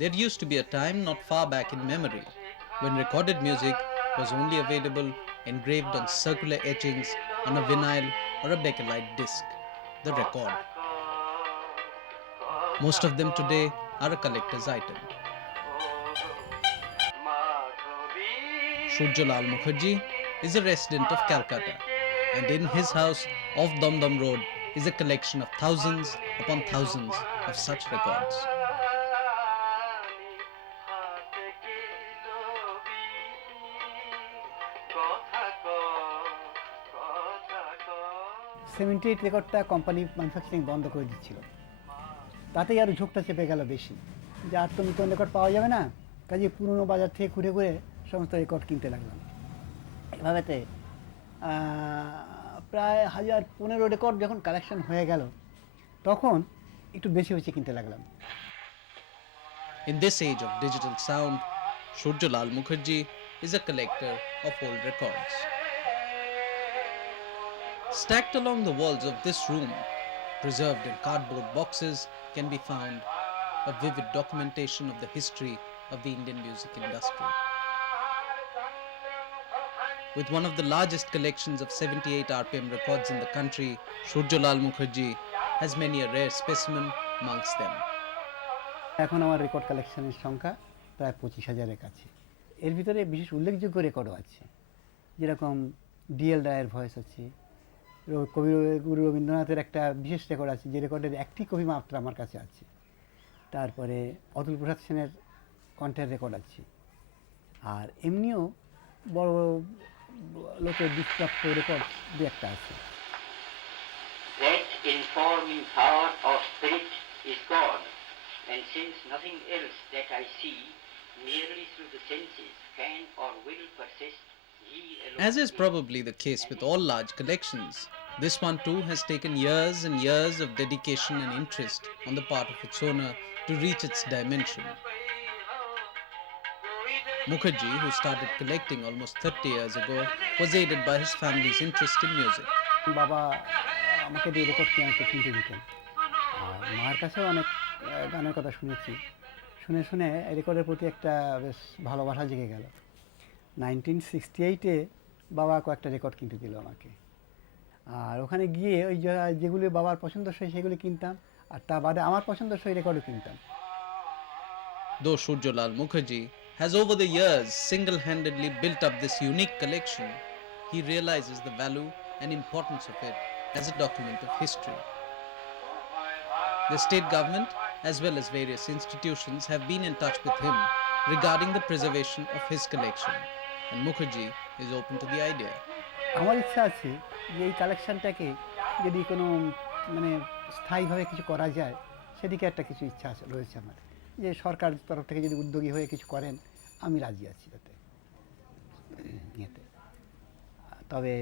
There used to be a time not far back in memory when recorded music was only available engraved on circular etchings on a vinyl or a Bakelite disc, the record. Most of them today are a collector's item. Surjalal Mukherjee is a resident of Calcutta, and in his house off Dum Road is a collection of thousands upon thousands of such records. 78 রেকর্ডটা company manufacturing বন্ধ করে দিচ্ছিল, তাতেই আরও ঝোঁকটা চেপে গেল বেশি, যে আর তো নতুন রেকর্ড পাওয়া যাবে না, কাজে পুরনো বাজার থেকে ঘুরে ঘুরে সমস্ত রেকর্ড কিনতে লাগলাম। এভাবেতে প্রায় 1015 রেকর্ড যখন কালেকশন হয়ে গেল, তখন একটু বেশি বেশি কিনতে লাগলাম। In this age of digital sound, Surjalal Mukherjee is a collector of old records. Stacked along the walls of this room, preserved in cardboard boxes, can be found a vivid documentation of the history of the Indian music industry. With one of the largest collections of 78 RPM records in the country, Surjalal Mukherjee has many a rare specimen amongst them. এখন আমার রেকর্ড কালেকশনের সংখ্যা প্রায় 25,000-এর কাছে। এর ভিতরে বিশেষ উল্লেখযোগ্য রেকর্ডও আছে, যেরকম ডিএল রায়ের ভয়েস আছে, কবিগুরু রবীন্দ্রনাথের একটা বিশেষ রেকর্ড আছে, যে রেকর্ডের একটি কপি মাত্র আমার কাছে আছে। তারপরে অতুল প্রসাদ সেনের কণ্ঠের রেকর্ড আছে। আর এমনিও বড় লোকের দুষ্প্রাপ্য রেকর্ড দু একটা আছে। That informing power of spirit is God, and since nothing else that I see merely through the senses can or will persist, he alone. As is probably the case with all large collections, this one too has taken years and years of dedication and interest on the part of its owner to reach its dimension. Mukherjee, who started collecting almost 30 years ago, was aided by his family's interest in music. বাবা আমাকে দিয়ে রেকর্ড কিনতে দিতেন, আর মার কাছেও অনেক গানের কথা শুনেছি। শুনে শুনে এই রেকর্ডের প্রতি একটা বেশ ভালোবাসা জেগে গেল। 1968-এ বাবা কয়েকটা রেকর্ড কিনতে দিল আমাকে, আর ওখানে গিয়ে ওই যেগুলি বাবার পছন্দসই সেগুলি কিনতাম, আর তা বাদে আমার পছন্দসই রেকর্ডও কিনতাম। Though Surjalal Mukherjee has over the years single-handedly built up this unique collection, he realizes the value and importance of it as a document of history. The state government as well as various institutions have been in touch with him regarding the preservation of his collection, and Mukherjee is open to the idea. আমার ইচ্ছা আছে যে এই কালেকশানটাকে যদি কোনো মানে স্থায়ীভাবে কিছু করা যায়, সেদিকে একটা কিছু ইচ্ছা রয়েছে আমার, যে সরকার তরফ থেকে যদি উদ্যোগী হয়ে কিছু করেন আমি রাজি আছি তাতে ইয়েতে। তবে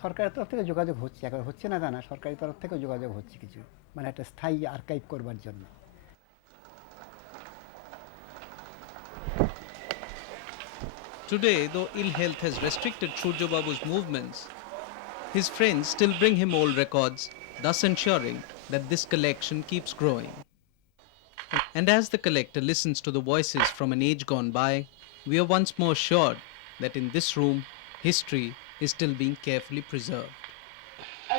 সরকারের তরফ থেকে যোগাযোগ হচ্ছে, একবার হচ্ছে না তা না, সরকারি তরফ থেকেও যোগাযোগ হচ্ছে কিছু, মানে একটা স্থায়ী আর্কাইভ করবার জন্য। Today, though ill health has restricted Surjo Babu's movements, his friends still bring him old records, thus ensuring that this collection keeps growing. And as the collector listens to the voices from an age gone by, we are once more assured that in this room, history is still being carefully preserved.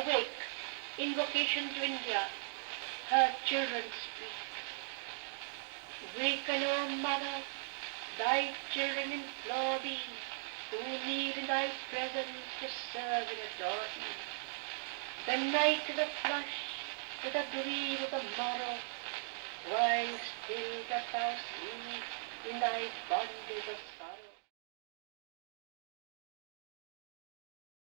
Awake, invocation to India, her children speak. Waken, O mother, thy children implore thee, who need in thy presence to serve and adore thee. The night of the flush, to the gleam of the morrow, while still dost thou see